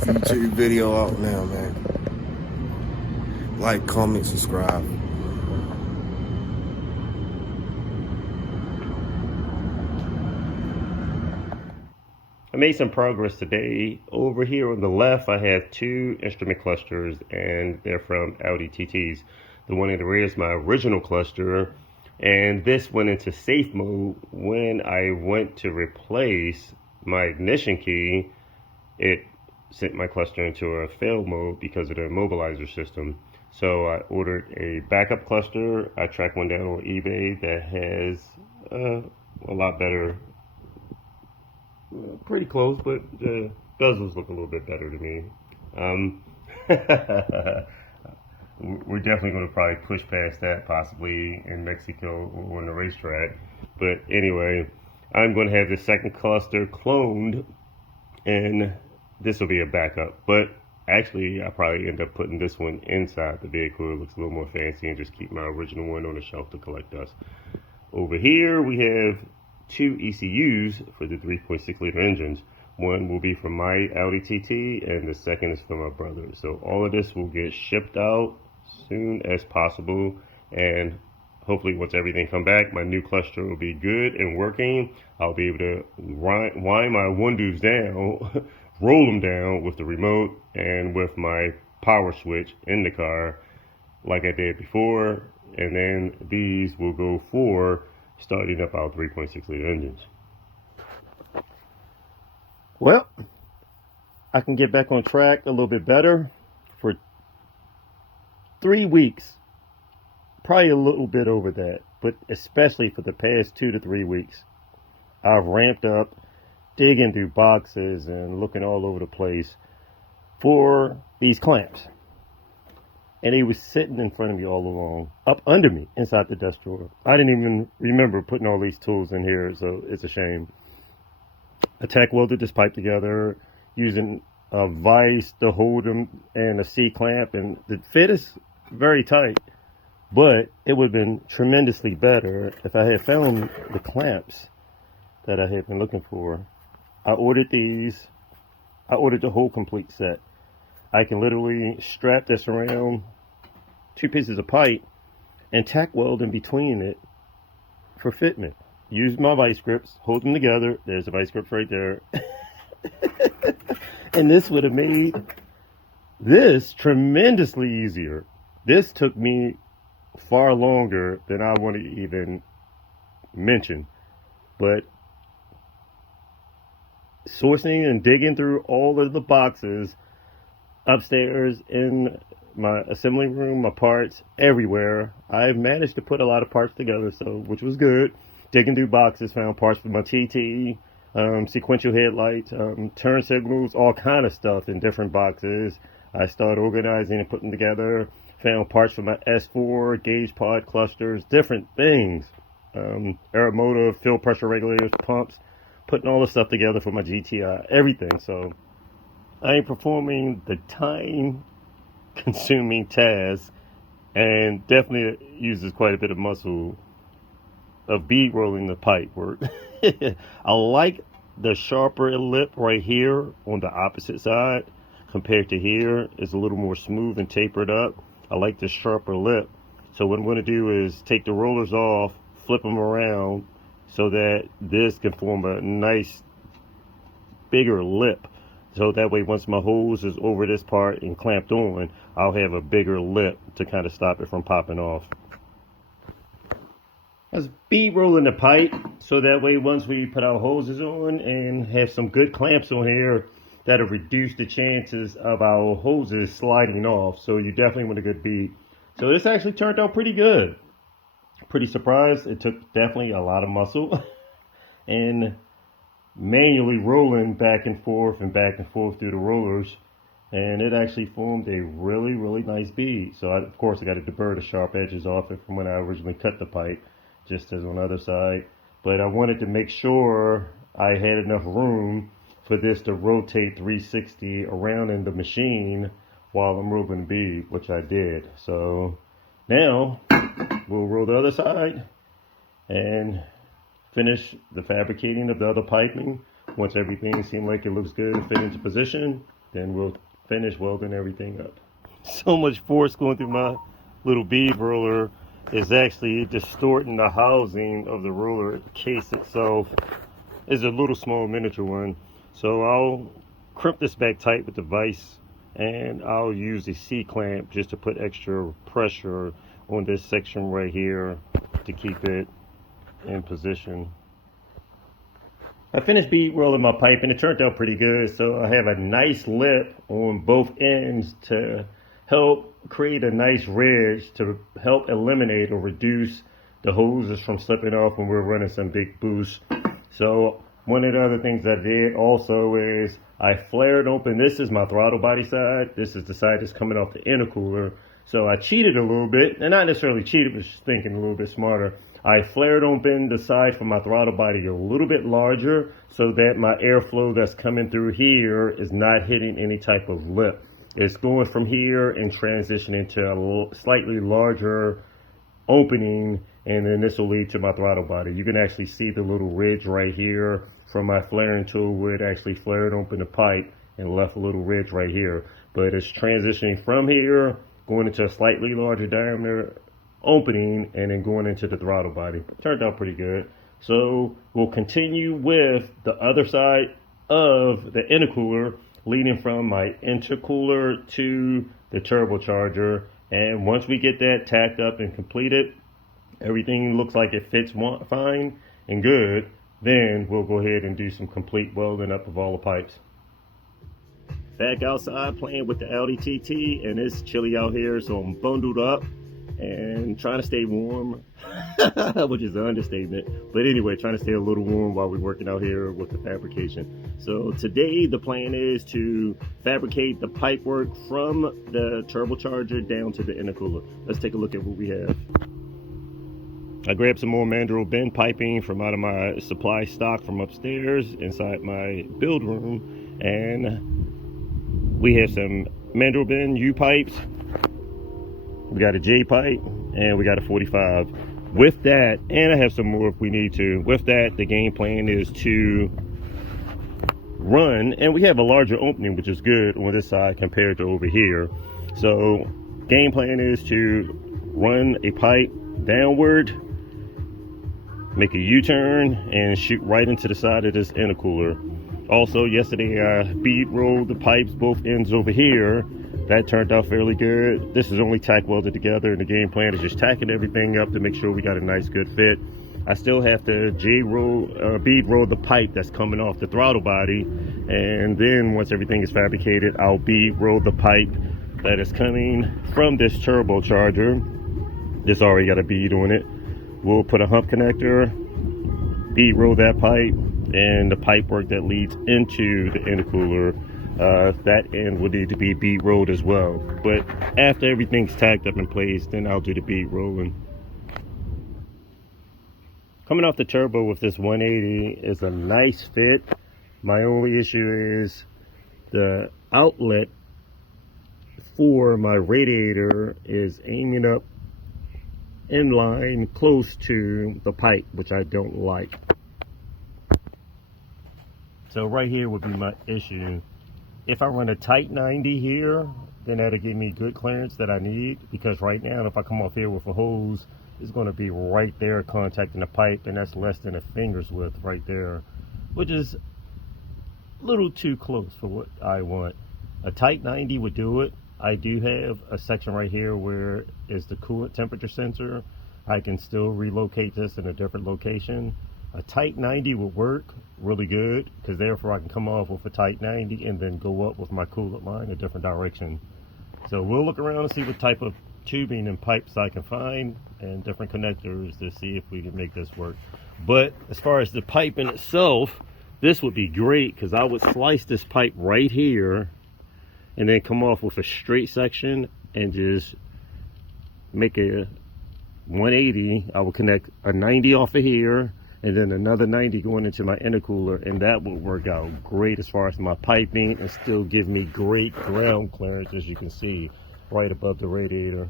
YouTube video out now, man. Like, comment, subscribe. I made some progress today. Over here on the left, I have two instrument clusters, and they're from Audi TTs. The one in the rear is my original cluster, and this went into safe mode. When I went to replace my ignition key, it sent my cluster into a fail mode because of the immobilizer system. So I ordered a backup cluster. I tracked one down on eBay that has a lot better, pretty close, but the bezels look a little bit better to me. We're definitely going to probably push past that, possibly in Mexico or on the racetrack. But anyway, I'm going to have the second cluster cloned, and this will be a backup. But actually, I'll probably end up putting this one inside the vehicle. It looks a little more fancy, and just keep my original one on the shelf to collect dust. Over here, we have two ECUs for the 3.6 liter engines. One will be from my Audi TT, and the second is from my brother. So all of this will get shipped out soon as possible, and hopefully once everything come back, my new cluster will be good and working. I'll be able to wind my windows down, roll them down with the remote and with my power switch in the car like I did before, and then these will go for starting up our 3.6 liter engines. Well, I can get back on track a little bit better. For 3 weeks, probably a little bit over that, but especially for the past 2 to 3 weeks, I've ramped up, digging through boxes and looking all over the place for these clamps. And they was sitting in front of me all along, up under me, inside the desk drawer. I didn't even remember putting all these tools in here, so it's a shame. I tack welded this pipe together using a vise to hold them and a C-clamp, and the fit is very tight, but it would have been tremendously better if I had found the clamps that I had been looking for. I ordered these. I ordered the whole complete set. I can literally strap this around 2 pieces of pipe and tack weld in between it for fitment. Use my vice grips, hold them together. There's a vice grip right there. And this would have made this tremendously easier. This took me far longer than I want to even mention. But sourcing and digging through all of the boxes upstairs in my assembly room, my parts everywhere, I've managed to put a lot of parts together, so which was good. Digging through boxes, found parts for my TT, sequential headlights, turn signals, all kind of stuff in different boxes. I started organizing and putting together. Found parts for my S4 gauge pod clusters, different things, air motor, fuel pressure regulators, pumps, putting all the stuff together for my GTI, everything. So I am performing the time-consuming task, and definitely uses quite a bit of muscle of bead rolling the pipe work. I like the sharper lip right here on the opposite side compared to here. It's a little more smooth and tapered up. I like the sharper lip. So what I'm going to do is take the rollers off, flip them around so that this can form a nice bigger lip. So that way once my hose is over this part and clamped on, I'll have a bigger lip to kind of stop it from popping off. I was bead rolling the pipe so that way once we put our hoses on and have some good clamps on here, that'll reduce the chances of our hoses sliding off. So you definitely want a good bead. So this actually turned out pretty good. Pretty surprised. It took definitely a lot of muscle and manually rolling back and forth through the rollers, and it actually formed a really nice bead. So of course I got to deburr the sharp edges off it from when I originally cut the pipe, just as on the other side. But I wanted to make sure I had enough room for this to rotate 360 around in the machine while I'm rolling the bead, which I did. So now we'll roll the other side and finish the fabricating of the other piping. Once everything seems like it looks good and fit into position, then we'll finish welding everything up. So much force going through my little bead roller is actually distorting the housing of the roller case itself. It's a little small miniature one. So I'll crimp this back tight with the vise, and I'll use a C-clamp just to put extra pressure on this section right here to keep it in position. I finished bead rolling my pipe and it turned out pretty good. So I have a nice lip on both ends to help create a nice ridge to help eliminate or reduce the hoses from slipping off when we're running some big boosts. So one of the other things I did also is I flared open. This is my throttle body side. This is the side that's coming off the intercooler. So I cheated a little bit, and not necessarily cheated, but just thinking a little bit smarter. I flared open the side for my throttle body a little bit larger so that my airflow that's coming through here is not hitting any type of lip. It's going from here and transitioning to a slightly larger opening, and then this will lead to my throttle body. You can actually see the little ridge right here from my flaring tool where it actually flared open the pipe and left a little ridge right here. But it's transitioning from here, going into a slightly larger diameter opening, and then going into the throttle body. It turned out pretty good. So we'll continue with the other side of the intercooler, leading from my intercooler to the turbocharger. And once we get that tacked up and completed, everything looks like it fits fine and good, then we'll go ahead and do some complete welding up of all the pipes. Back outside playing with the Audi TT, and it's chilly out here, so I'm bundled up and trying to stay warm, which is an understatement. But anyway, trying to stay a little warm while we're working out here with the fabrication. So today the plan is to fabricate the pipe work from the turbocharger down to the intercooler. Let's take a look at what we have. I grabbed some more mandrel bend piping from out of my supply stock from upstairs inside my build room, and we have some mandrel bend U pipes. We got a J pipe and we got a 45. With that, and I have some more if we need to. With that, the game plan is to run, and we have a larger opening, which is good on this side compared to over here. So game plan is to run a pipe downward, make a U-turn, and shoot right into the side of this intercooler. Also, yesterday I bead rolled the pipes both ends over here. That turned out fairly good. This is only tack welded together, and the game plan is just tacking everything up to make sure we got a nice good fit. I still have to bead roll the pipe that's coming off the throttle body, and then once everything is fabricated, I'll bead roll the pipe that is coming from this turbocharger. This already got a bead on it. We'll put a hump connector, bead roll that pipe, and the pipe work that leads into the intercooler. That end will need to be bead rolled as well. But after everything's tacked up in place, then I'll do the bead rolling. Coming off the turbo with this 180 is a nice fit. My only issue is the outlet for my radiator is aiming up in line close to the pipe, which I don't like. So right here would be my issue. If I run a tight 90 here, then that'll give me good clearance that I need, because right now if I come off here with a hose, it's going to be right there contacting the pipe, and that's less than a finger's width right there, which is a little too close for what I want. A tight 90 would do it. I do have a section right here where is the coolant temperature sensor. I can still relocate this in a different location. A tight 90 would work really good, because therefore I can come off with a tight 90 and then go up with my coolant line a different direction. So we'll look around and see what type of tubing and pipes I can find and different connectors to see if we can make this work. But as far as the pipe in itself, this would be great, because I would slice this pipe right here and then come off with a straight section and just make a 180. I will connect a 90 off of here and then another 90 going into my intercooler, and that will work out great as far as my piping and still give me great ground clearance, as you can see right above the radiator.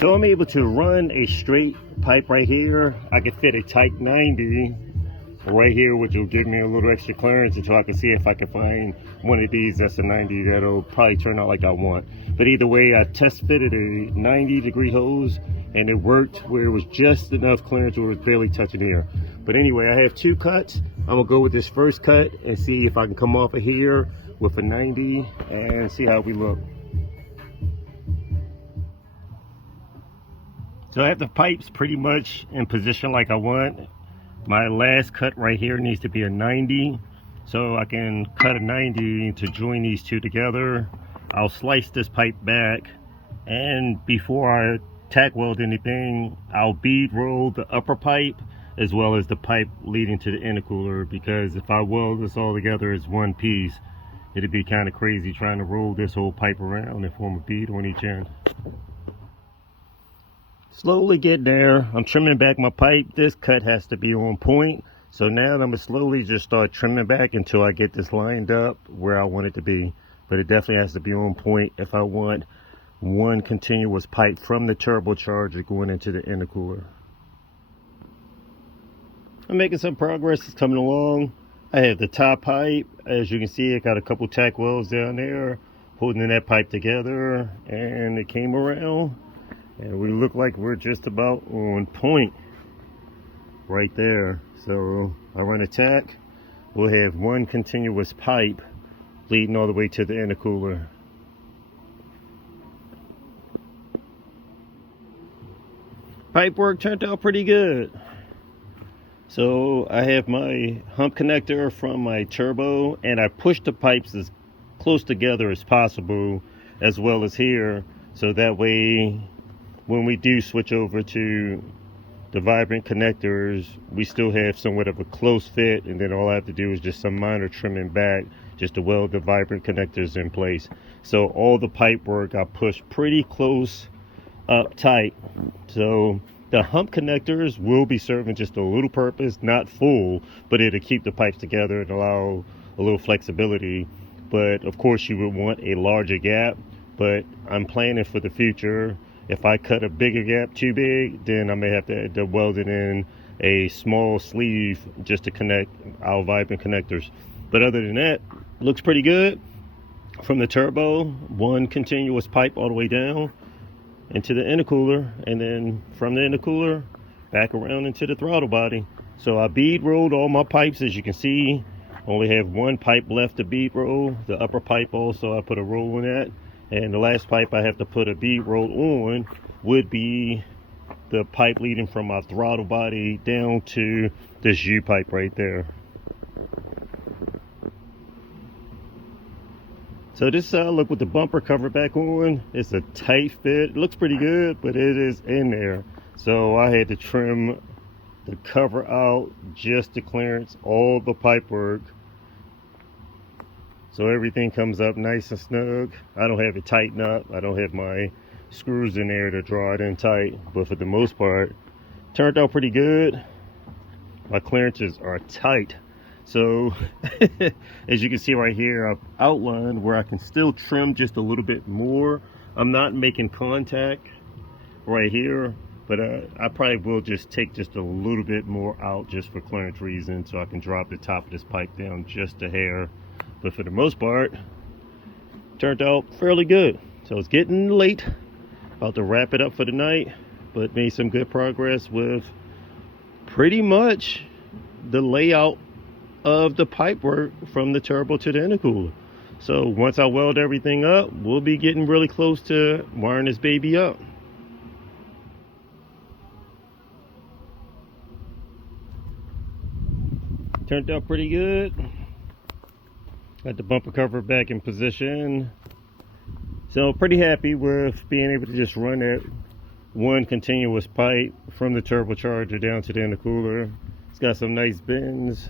So I'm able to run a straight pipe right here. I can fit a tight 90 right here, which will give me a little extra clearance until I can see if I can find one of these that's a 90 that'll probably turn out like I want. But either way, I test fitted a 90-degree hose and it worked where it was just enough clearance where it was barely touching here. But anyway, I have 2 cuts. I'm gonna go with this first cut and see if I can come off of here with a 90 and see how we look. So I have the pipes pretty much in position like I want. My last cut right here needs to be a 90, so I can cut a 90 to join these two together. I'll slice this pipe back, and before I tack weld anything, I'll bead roll the upper pipe as well as the pipe leading to the intercooler, because if I weld this all together as one piece, it'd be kind of crazy trying to roll this whole pipe around and form a bead on each end. Slowly getting there. I'm trimming back my pipe. This cut has to be on point. So now I'm gonna slowly just start trimming back until I get this lined up where I want it to be. But it definitely has to be on point if I want one continuous pipe from the turbocharger going into the intercooler. I'm making some progress. It's coming along. I have the top pipe. As you can see, I got a couple tack welds down there holding that pipe together, and it came around. And we look like we're just about on point right there. So I run a tack. We'll have one continuous pipe leading all the way to the intercooler. Pipe work turned out pretty good. So I have my hump connector from my turbo, and I pushed the pipes as close together as possible, as well as here, so that way when we do switch over to the vibrant connectors, we still have somewhat of a close fit, and then all I have to do is just some minor trimming back just to weld the vibrant connectors in place. So all the pipe work I pushed pretty close up tight. So the hump connectors will be serving just a little purpose, not full, but it'll keep the pipes together and allow a little flexibility. But of course you would want a larger gap, but I'm planning for the future. If I cut a bigger gap too big, then I may have to weld it in a small sleeve just to connect our vibrant connectors. But other than that, looks pretty good. From the turbo, one continuous pipe all the way down into the intercooler, and then from the intercooler back around into the throttle body. So I bead rolled all my pipes. As you can see, only have one pipe left to bead roll. The upper pipe also I put a roll in that. And the last pipe I have to put a bead roll on would be the pipe leading from my throttle body down to this U pipe right there. So this look with the bumper cover back on. It's a tight fit. It looks pretty good, but it is in there. So I had to trim the cover out just to clearance all the pipe work, so everything comes up nice and snug. I don't have it tightened up. I don't have my screws in there to draw it in tight, but for the most part, turned out pretty good. My clearances are tight. So as you can see right here, I've outlined where I can still trim just a little bit more. I'm not making contact right here, but I probably will just take just a little bit more out just for clearance reasons, so I can drop the top of this pipe down just a hair. But for the most part, turned out fairly good. So it's getting late, about to wrap it up for the night, but made some good progress with pretty much the layout of the pipe work from the turbo to the intercooler. So once I weld everything up, we'll be getting really close to wiring this baby up. Turned out pretty good. Got the bumper cover back in position. So pretty happy with being able to just run that one continuous pipe from the turbocharger down to the intercooler. It's got some nice bends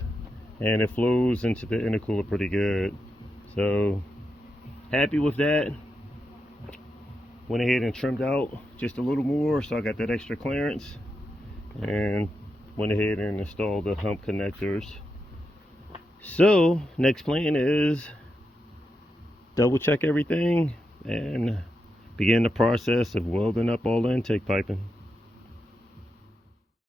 and it flows into the intercooler pretty good. So happy with that. Went ahead and trimmed out just a little more, so I got that extra clearance, and went ahead and installed the hump connectors. So next plan is double check everything and begin the process of welding up all the intake piping.